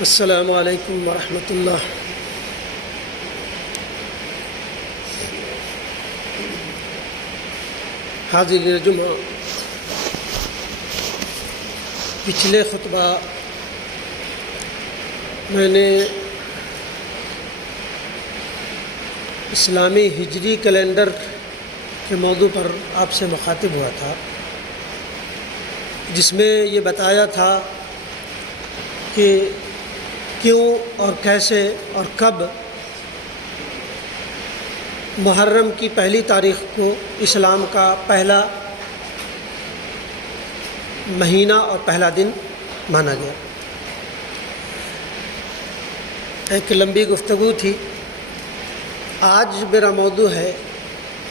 السلام علیکم ورحمۃ اللہ۔ حاضرین جمعہ، پچھلے خطبہ میں نے اسلامی ہجری کیلنڈر کے موضوع پر آپ سے مخاطب ہوا تھا، جس میں یہ بتایا تھا کہ کیوں اور کیسے اور کب محرم کی پہلی تاریخ کو اسلام کا پہلا مہینہ اور پہلا دن مانا گیا۔ ایک لمبی گفتگو تھی۔ آج میرا موضوع ہے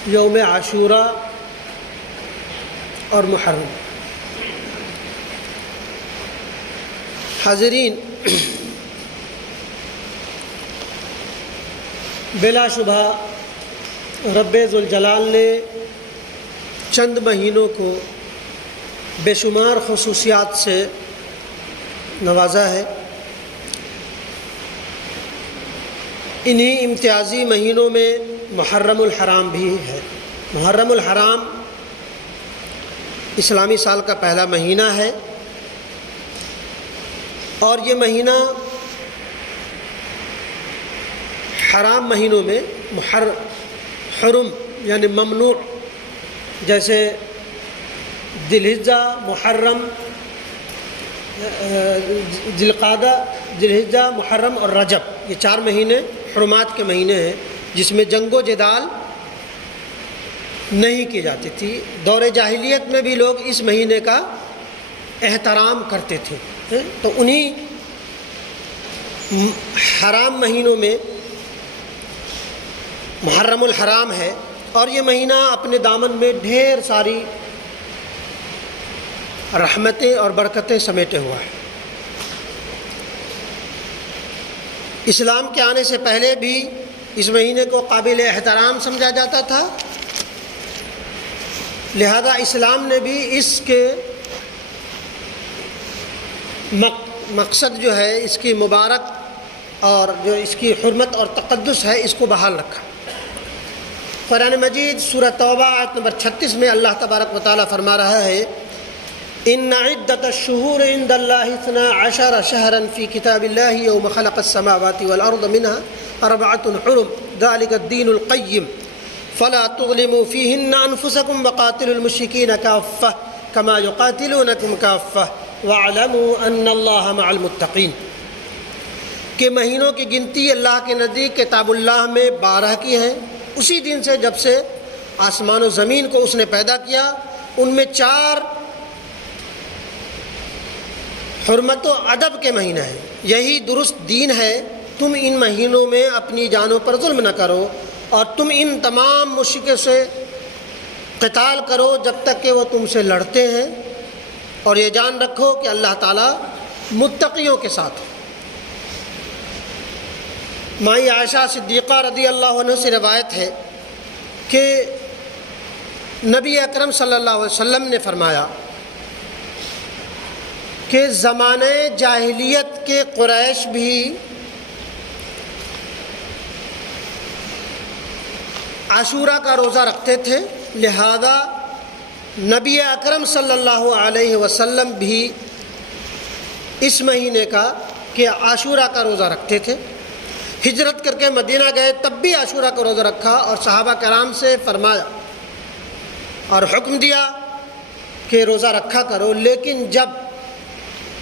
یوم عاشوراء اور محرم۔ حاضرین، بلا شبہ رب ذوالجلال نے چند مہینوں کو بے شمار خصوصیات سے نوازا ہے۔ انہی امتیازی مہینوں میں محرم الحرام بھی ہے۔ محرم الحرام اسلامی سال کا پہلا مہینہ ہے، اور یہ مہینہ حرام مہینوں میں حرم یعنی ممنوع، جیسے ذی الحجہ، محرم، ذی القعدہ، ذی الحجہ، محرم اور رجب، یہ 4 مہینے حرمات کے مہینے ہیں، جس میں جنگ و جدال نہیں کی جاتی تھی۔ دور جاہلیت میں بھی لوگ اس مہینے کا احترام کرتے تھے۔ تو انہی حرام مہینوں میں محرم الحرام ہے، اور یہ مہینہ اپنے دامن میں ڈھیر ساری رحمتیں اور برکتیں سمیٹے ہوا ہے۔ اسلام کے آنے سے پہلے بھی اس مہینے کو قابل احترام سمجھا جاتا تھا، لہذا اسلام نے بھی اس کے مقصد جو ہے، اس کی مبارک اور جو اس کی حرمت اور تقدس ہے، اس کو بحال رکھا۔ قرآن مجید سورہ توبہ آیت نمبر 36 میں اللہ تبارک و تعالیٰ فرما رہا ہے: ان عدۃ الشہور عند اللہ 12 شہرا فی کتاب اللہ یوم خلق السماوات والارض منها 4 حرم ذلک الدین القیم فلا تظلموا فیہن انفسکم وقاتلوا المشرکین کافۃ کما یقاتلونکم کافۃ وَاعْلَمُوا أَنَّ اللَّهَ مَعَ الْمُتَّقِينَ، کہ مہینوں کی گنتی اللہ کے نزدیک کتاب اللہ میں 12 کی ہے، اسی دن سے جب سے آسمان و زمین کو اس نے پیدا کیا، ان میں 4 حرمت و ادب کے مہینے ہیں۔ یہی درست دین ہے، تم ان مہینوں میں اپنی جانوں پر ظلم نہ کرو، اور تم ان تمام مشرکوں سے قتال کرو جب تک کہ وہ تم سے لڑتے ہیں، اور یہ جان رکھو کہ اللہ تعالیٰ متقیوں کے ساتھ ہے۔ مائی عائشہ صدیقہ رضی اللہ عنہ سے روایت ہے کہ نبی اکرم صلی اللہ علیہ وسلم نے فرمایا کہ زمانے جاہلیت کے قریش بھی عاشوراء کا روزہ رکھتے تھے، لہذا نبی اکرم صلی اللہ علیہ وسلم بھی اس مہینے کا کہ عاشوراء کا روزہ رکھتے تھے۔ ہجرت کر کے مدینہ گئے، تب بھی عاشوراء کا روزہ رکھا، اور صحابہ کرام سے فرمایا اور حکم دیا کہ روزہ رکھا کرو، لیکن جب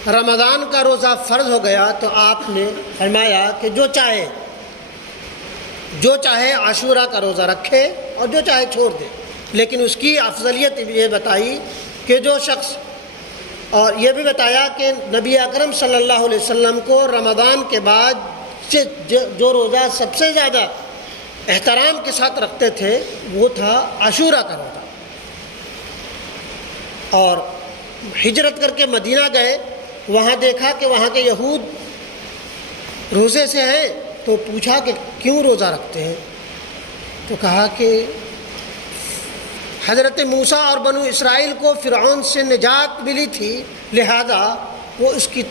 رمضان کا روزہ فرض ہو گیا تو آپ نے فرمایا کہ جو چاہے عاشوراء کا روزہ رکھے اور جو چاہے چھوڑ دے، لیکن اس کی افضلیت یہ بتائی کہ جو شخص، اور یہ بھی بتایا کہ نبی اکرم صلی اللہ علیہ وسلم کو رمضان کے بعد جو روزہ سب سے زیادہ احترام کے ساتھ رکھتے تھے وہ تھا عاشوراء کا روزہ۔ اور ہجرت کر کے مدینہ گئے، وہاں دیکھا کہ وہاں کے یہود روزے سے ہیں، تو پوچھا کہ کیوں روزہ رکھتے ہیں؟ تو کہا کہ حضرت موسیٰ اور بنو اسرائیل کو فرعون سے نجات ملی تھی، لہذا وہ اس کی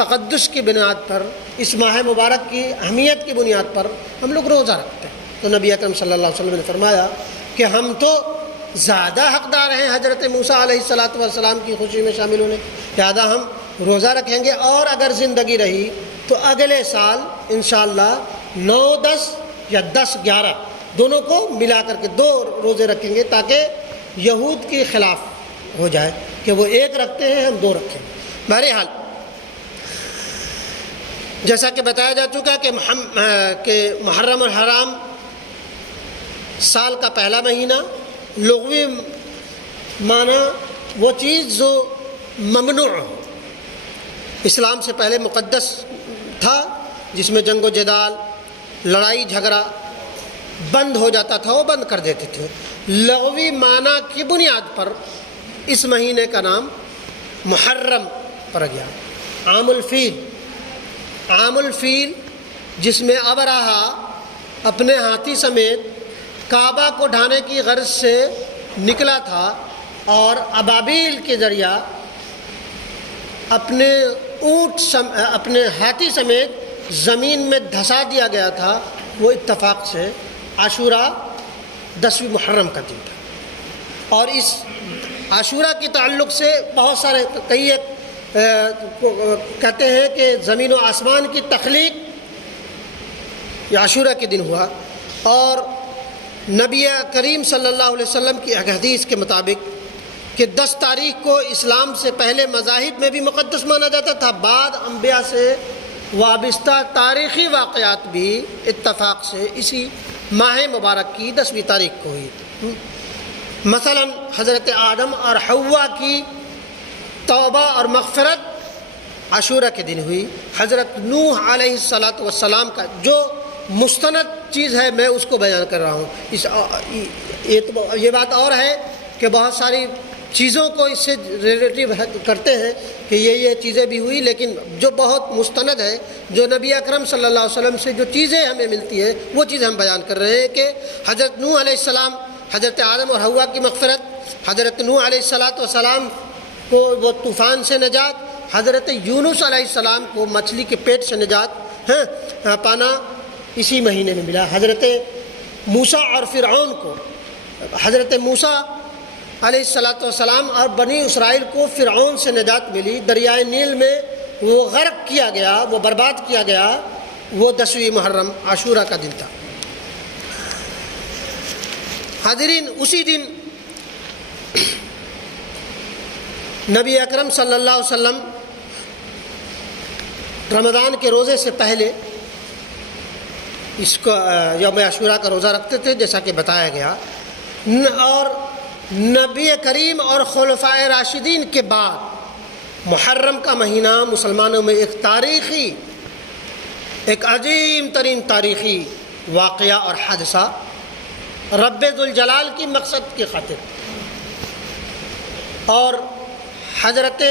تقدس کی بنیاد پر، اس ماہ مبارک کی اہمیت کی بنیاد پر ہم لوگ روزہ رکھتے ہیں۔ تو نبی اکرم صلی اللہ علیہ وسلم نے فرمایا کہ ہم تو زیادہ حقدار ہیں حضرت موسیٰ علیہ السلام کی خوشی میں شامل ہونے، لہذا ہم روزہ رکھیں گے، اور اگر زندگی رہی تو اگلے سال انشاءاللہ 9، 10 یا 10، 11 دونوں کو ملا کر کے 2 روزے رکھیں گے، تاکہ یہود کے خلاف ہو جائے کہ وہ 1 رکھتے ہیں، ہم 2 رکھیں گے۔ بہرحال جیسا کہ بتایا جا چکا کہ محرم الحرام سال کا پہلا مہینہ، لغوی معنی وہ چیز جو ممنوع ہو، اسلام سے پہلے مقدس تھا، جس میں جنگ و جدال، لڑائی جھگڑا بند ہو جاتا تھا، وہ بند کر دیتے تھے۔ لغوی معنی کی بنیاد پر اس مہینے کا نام محرم پڑ گیا۔ عام الفیل جس میں ابرہا اپنے ہاتھی سمیت کعبہ کو ڈھانے کی غرض سے نکلا تھا، اور ابابیل کے ذریعہ اپنے ہاتھی سمیت زمین میں دھسا دیا گیا تھا، وہ اتفاق سے عاشورہ 10ویں محرم کا دن تھا۔ اور اس عاشورہ کے تعلق سے بہت سارے کہتے ہیں کہ زمین و آسمان کی تخلیق یہ عاشورہ کے دن ہوا، اور نبی کریم صلی اللہ علیہ وسلم کی ایک حدیث کے مطابق کہ 10 تاریخ کو اسلام سے پہلے مذاہب میں بھی مقدس مانا جاتا تھا، بعد انبیاء سے وابستہ تاریخی واقعات بھی اتفاق سے اسی ماہ مبارک کی 10ویں تاریخ کو ہوئی۔ مثلا حضرت آدم اور حوا کی توبہ اور مغفرت عاشورہ کے دن ہوئی۔ حضرت نوح علیہ السلام کا جو مستند چیز ہے میں اس کو بیان کر رہا ہوں۔ یہ بات اور ہے کہ بہت ساری چیزوں کو اس سے ریلیٹیو کرتے ہیں کہ یہ چیزیں بھی ہوئی، لیکن جو بہت مستند ہے، جو نبی اکرم صلی اللہ علیہ وسلم سے جو چیزیں ہمیں ملتی ہیں وہ چیزیں ہم بیان کر رہے ہیں کہ حضرت نوح علیہ السلام، حضرت آدم اور حوا کی مغفرت، حضرت نوح علیہ السلام کو وہ طوفان سے نجات، حضرت یونس علیہ السلام کو مچھلی کے پیٹ سے نجات پانا اسی مہینے میں ملا۔ حضرت موسیٰ اور فرعون کو، حضرت موسیٰ علیہ السلام اور بنی اسرائیل کو فرعون سے نجات ملی، دریائے نیل میں وہ غرق کیا گیا، وہ برباد کیا گیا، وہ 10ویں محرم عاشورہ کا دن تھا۔ حاضرین، اسی دن نبی اکرم صلی اللہ علیہ وسلم رمضان کے روزے سے پہلے اس کو یوم عاشورہ کا روزہ رکھتے تھے، جیسا کہ بتایا گیا، اور نبی کریم اور خلفائے راشدین کے بعد محرم کا مہینہ مسلمانوں میں ایک عظیم ترین تاریخی واقعہ اور حادثہ رب ذوالجلال کی مقصد کی خاطر، اور حضرت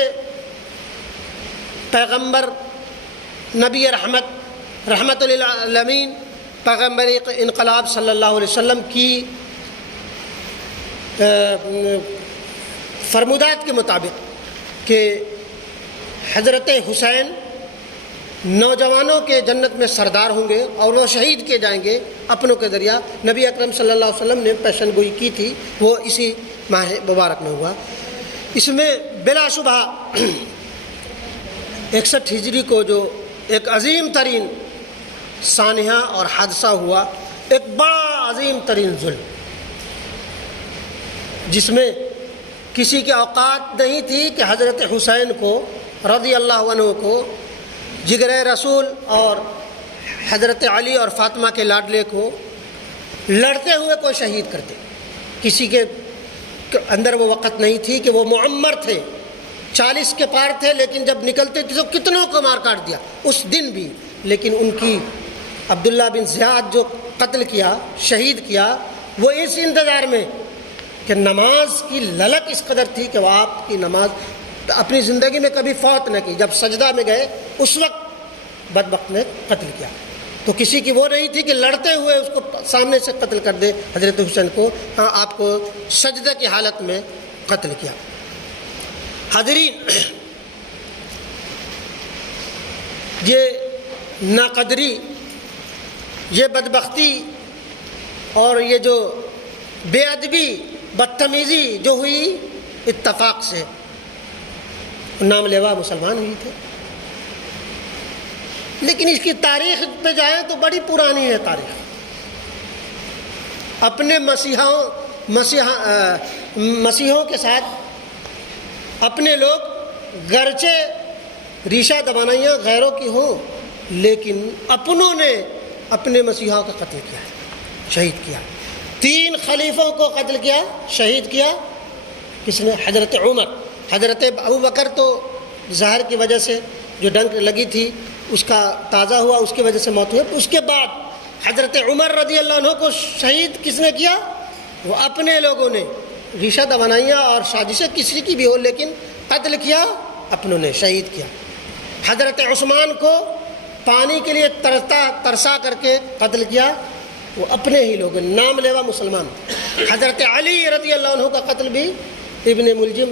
پیغمبر نبی رحمت للعالمین پیغمبر انقلاب صلی اللہ علیہ وسلم کی فرمودات کے مطابق کہ حضرت حسین نوجوانوں کے جنت میں سردار ہوں گے اور وہ شہید کیے جائیں گے اپنوں کے ذریعہ، نبی اکرم صلی اللہ علیہ وسلم نے پیشن گوئی کی تھی، وہ اسی ماہ مبارک میں ہوا۔ اس میں بلا شبہ 61 ہجری کو جو ایک عظیم ترین سانحہ اور حادثہ ہوا، ایک بڑا عظیم ترین ظلم، جس میں کسی کی اوقات نہیں تھی کہ حضرت حسین کو رضی اللہ عنہ کو، جگر رسول اور حضرت علی اور فاطمہ کے لاڈلے کو لڑتے ہوئے کوئی شہید کرتے۔ کسی کے اندر وہ وقت نہیں تھی کہ وہ معمر تھے، 40 کے پار تھے، لیکن جب نکلتے تھے تو کتنوں کو مار کاٹ دیا اس دن بھی، لیکن ان کی عبداللہ بن زیاد جو قتل کیا، شہید کیا، وہ اس انتظار میں کہ نماز کی للک اس قدر تھی کہ وہ آپ کی نماز اپنی زندگی میں کبھی فوت نہ کی، جب سجدہ میں گئے اس وقت بدبخت نے قتل کیا۔ تو کسی کی وہ نہیں تھی کہ لڑتے ہوئے اس کو سامنے سے قتل کر دے حضرت حسین کو، آپ کو سجدہ کی حالت میں قتل کیا۔ حاضرین، یہ ناقدری، یہ بدبختی اور یہ جو بے ادبی، بدتمیزی جو ہوئی اتفاق سے، نام لیوا مسلمان ہوئی تھے. لیکن اس کی تاریخ پہ جائیں تو بڑی پرانی ہے تاریخ. اپنے مسیحوں کے ساتھ اپنے لوگ گرچہ ریشہ دبانیاں غیروں کی ہوں، لیکن اپنوں نے اپنے مسیحوں کا قتل کیا، شہید کیا. 3 خلیفوں کو قتل کیا، شہید کیا. کس نے؟ حضرت عمر. حضرت ابو بکر تو زہر کی وجہ سے جو ڈنک لگی تھی اس کا تازہ ہوا، اس کی وجہ سے موت ہوئی. اس کے بعد حضرت عمر رضی اللہ عنہ کو شہید کس نے کیا؟ وہ اپنے لوگوں نے. ریشہ دبانیاں اور سازشیں کسی کی بھی ہو، لیکن قتل کیا اپنوں نے، شہید کیا. حضرت عثمان کو پانی کے لیے ترسا کر کے قتل کیا، وہ اپنے ہی لوگ، نام لیوا مسلمان. حضرت علی رضی اللہ عنہ کا قتل بھی ابن ملجم،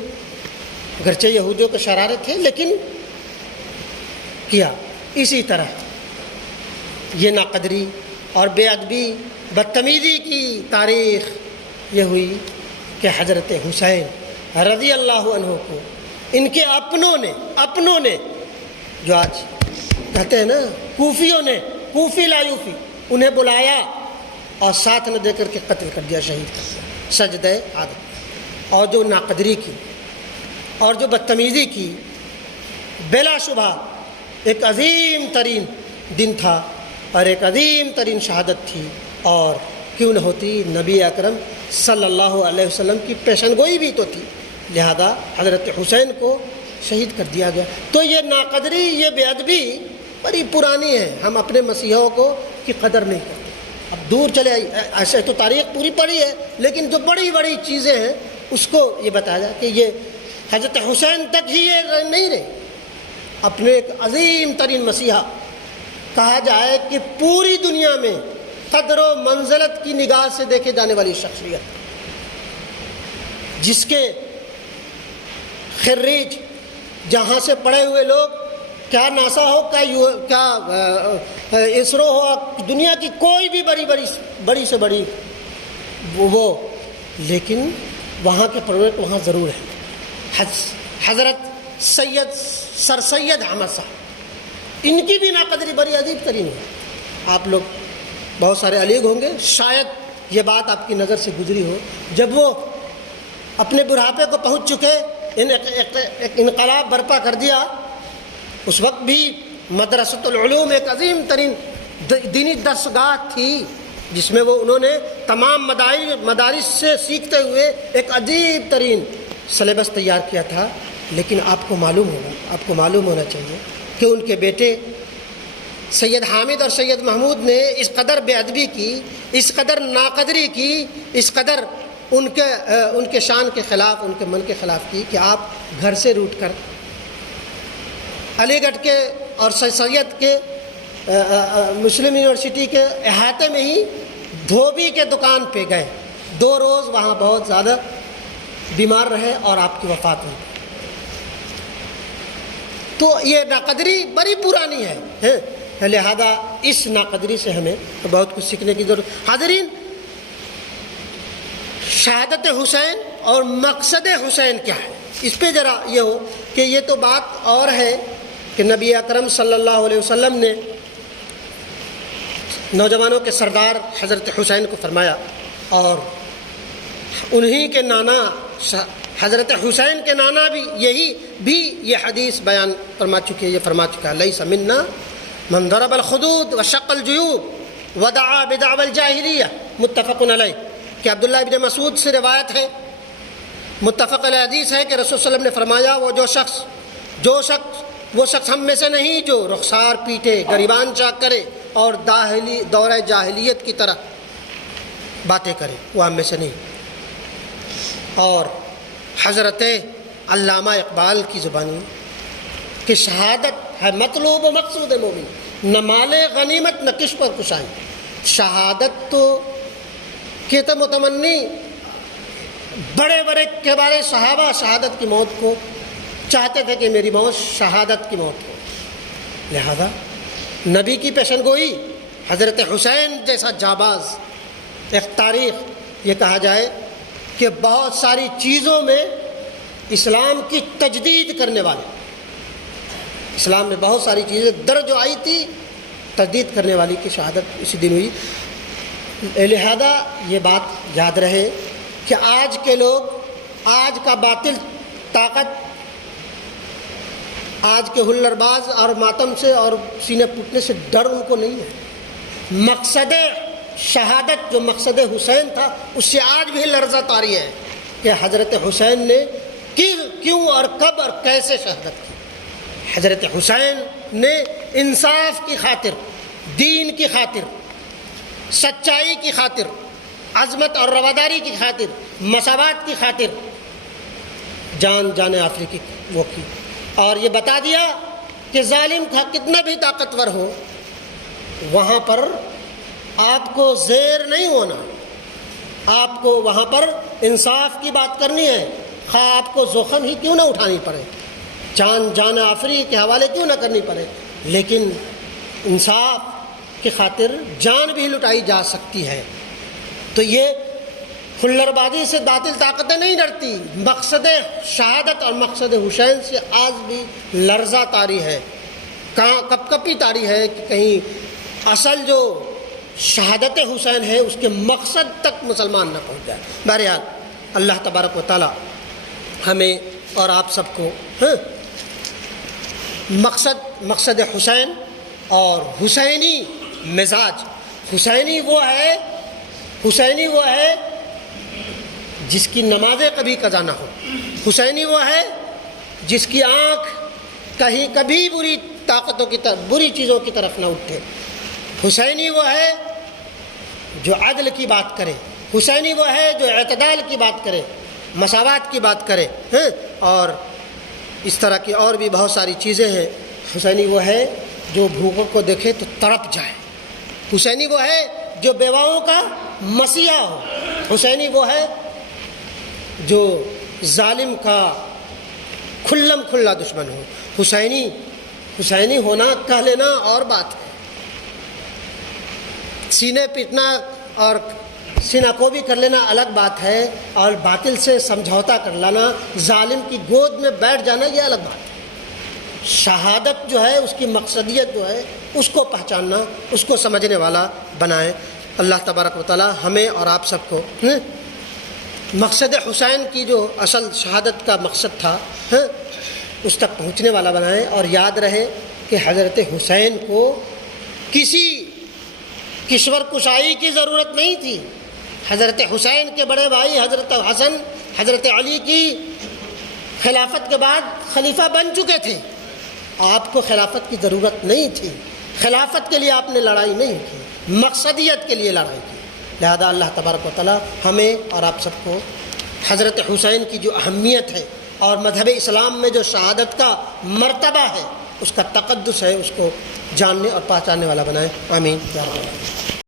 گرچہ یہودیوں کے شرارت تھے لیکن کیا. اسی طرح یہ ناقدری اور بے ادبی، بدتمیزی کی تاریخ یہ ہوئی کہ حضرت حسین رضی اللہ عنہ کو ان کے اپنوں نے جو آج کہتے ہیں نا کوفیوں نے، کوفی لا یوفی، انہیں بلایا اور ساتھ نہ دے کر کے قتل کر دیا، شہید کر دیا سجدہ عادت. اور جو ناقدری کی اور جو بدتمیزی کی، بلا شبہ ایک عظیم ترین دن تھا اور ایک عظیم ترین شہادت تھی. اور کیوں نہ ہوتی، نبی اکرم صلی اللہ علیہ وسلم کی پیشن گوئی بھی تو تھی، لہذا حضرت حسین کو شہید کر دیا گیا. تو یہ ناقدری، یہ بے ادبی بڑی پرانی ہے. ہم اپنے مسیحوں کو کی قدر نہیں کرتے. اب دور چلے آئی، ایسے تو تاریخ پوری پڑھی ہے، لیکن جو بڑی بڑی چیزیں ہیں اس کو یہ بتایا جائے کہ یہ حضرت حسین تک ہی یہ نہیں رہے. اپنے ایک عظیم ترین مسیحا، کہا جائے کہ پوری دنیا میں قدر و منزلت کی نگاہ سے دیکھے جانے والی شخصیت، جس کے خریج جہاں سے پڑھے ہوئے لوگ، کیا ناسا ہو، کیا اسرو ہو، دنیا کی کوئی بھی بڑی سے بڑی وہ، لیکن وہاں کے پروڈکٹ وہاں ضرور ہے. حضرت سر سید احمد صاحب، ان کی بھی ناقدری بڑی عجیب ترین ہے. آپ لوگ بہت سارے علیگ ہوں گے، شاید یہ بات آپ کی نظر سے گزری ہو. جب وہ اپنے بڑھاپے کو پہنچ چکے، ایک انقلاب برپا کر دیا. اس وقت بھی مدرسۃ العلوم ایک عظیم ترین دینی درسگاہ تھی، جس میں انہوں نے تمام مدارس سے سیکھتے ہوئے ایک عجیب ترین سلیبس تیار کیا تھا. لیکن آپ کو معلوم ہونا چاہیے کہ ان کے بیٹے سید حامد اور سید محمود نے اس قدر بے ادبی کی، اس قدر ناقدری کی، اس قدر ان کے شان کے خلاف، ان کے من کے خلاف کی کہ آپ گھر سے روٹ کر علی گڑھ کے اور سید کے مسلم یونیورسٹی کے احاطے میں ہی دھوبی کے دکان پہ گئے. 2 روز وہاں بہت زیادہ بیمار رہے اور آپ کی وفات ہوئی. تو یہ ناقدری بڑی پرانی ہے، لہذا اس ناقدری سے ہمیں بہت کچھ سیکھنے کی ضرورت. حاضرین، شہادت حسین اور مقصد حسین کیا ہے، اس پہ ذرا یہ ہو کہ یہ تو بات اور ہے کہ نبی اکرم صلی اللہ علیہ وسلم نے نوجوانوں کے سردار حضرت حسین کو فرمایا، اور انہی کے نانا حضرت حسین کے نانا بھی یہ حدیث بیان فرما چکے ہیں، لیس منا من ضرب الخدود وشق الجیوب ودعا بدعوى الجاہلیہ، متفق علیہ. کہ عبداللہ ابن مسعود سے روایت ہے، متفق علیہ حدیث ہے کہ رسول صلی اللہ علیہ وسلم نے فرمایا، وہ شخص ہم میں سے نہیں جو رخسار پیٹے، گریبان چاک کرے اور دورہ جاہلیت کی طرح باتیں کرے، وہ ہم میں سے نہیں. اور حضرت علامہ اقبال کی زبانی کہ شہادت ہے مطلوب و مقصود مومن، نہ مال غنیمت نہ کش پر کشائی. شہادت تو کہتے متمنی بڑے کبار صحابہ شہادت کی موت کو چاہتے تھے کہ میری موت شہادت کی موت ہو، لہذا نبی کی پیشن گوئی حضرت حسین جیسا جاباز ایک تاریخ یہ کہا جائے کہ بہت ساری چیزوں میں اسلام کی تجدید کرنے والے، اسلام میں بہت ساری چیزیں درج آئی تھی، تجدید کرنے والی کی شہادت اسی دن ہوئی۔ لہذا یہ بات یاد رہے کہ آج کے لوگ، آج کا باطل طاقت، آج کے ہلر باز اور ماتم سے اور سینے پھوٹنے سے ڈر ان کو نہیں ہے۔ مقصد شہادت جو مقصد حسین تھا اس سے آج بھی لرزہ طاری ہے کہ حضرت حسین نے کیوں اور کب اور کیسے شہادت کی۔ حضرت حسین نے انصاف کی خاطر، دین کی خاطر، سچائی کی خاطر، عظمت اور رواداری کی خاطر، مساوات کی خاطر جان آفری کی وہ کی، اور یہ بتا دیا کہ ظالم کا کتنا بھی طاقتور ہو وہاں پر آپ کو زیر نہیں ہونا، آپ کو وہاں پر انصاف کی بات کرنی ہے، خواہ آپ کو زخم ہی کیوں نہ اٹھانی پڑے، جان آفری کے حوالے کیوں نہ کرنی پڑے، لیکن انصاف کی خاطر جان بھی لٹائی جا سکتی ہے۔ تو یہ خلر بازی سے باطل طاقتیں نہیں ڈرتی، مقصد شہادت اور مقصد حسین سے آج بھی لرزہ طاری ہے، کپ کپی طاری ہے کہ کہیں اصل جو شہادت حسین ہے اس کے مقصد تک مسلمان نہ پہنچ جائے۔ بہرحال اللہ تبارک و تعالی ہمیں اور آپ سب کو مقصد حسین اور حسینی مزاج، حسینی وہ ہے جس کی نمازیں کبھی قضا نہ ہو، حسینی وہ ہے جس کی آنکھ کبھی بری طاقتوں کی طرف، بری چیزوں کی طرف نہ اٹھے، حسینی وہ ہے جو عدل کی بات کرے، حسینی وہ ہے جو اعتدال کی بات کرے، مساوات کی بات کرے، اور اس طرح کی اور بھی بہت ساری چیزیں ہیں۔ حسینی وہ ہے جو بھوکوں کو دیکھے تو تڑپ جائے، حسینی وہ ہے جو بیواؤں کا مسیحا ہو، حسینی وہ ہے جو ظالم کا کھلم کھلا دشمن ہو۔ حسینی ہونا کہہ لینا اور بات ہے، سینے پیٹنا اور سینہ کو بھی کر لینا الگ بات ہے، اور باطل سے سمجھوتا کر لانا، ظالم کی گود میں بیٹھ جانا یہ الگ بات ہے۔ شہادت جو ہے اس کی مقصدیت جو ہے اس کو پہچاننا، اس کو سمجھنے والا بنائے۔ اللہ تبارک و تعالی ہمیں اور آپ سب کو مقصد حسین کی جو اصل شہادت کا مقصد تھا اس تک پہنچنے والا بنائے، اور یاد رہے کہ حضرت حسین کو کسی کشور کشائی کی ضرورت نہیں تھی۔ حضرت حسین کے بڑے بھائی حضرت حسن، حضرت علی کی خلافت کے بعد خلیفہ بن چکے تھے، آپ کو خلافت کی ضرورت نہیں تھی، خلافت کے لیے آپ نے لڑائی نہیں کی، مقصدیت کے لیے لڑائی کی۔ لہذا اللہ تبارک و تعالی ہمیں اور آپ سب کو حضرت حسین کی جو اہمیت ہے اور مذہب اسلام میں جو شہادت کا مرتبہ ہے، اس کا تقدس ہے، اس کو جاننے اور پہچاننے والا بنائے۔ آمین۔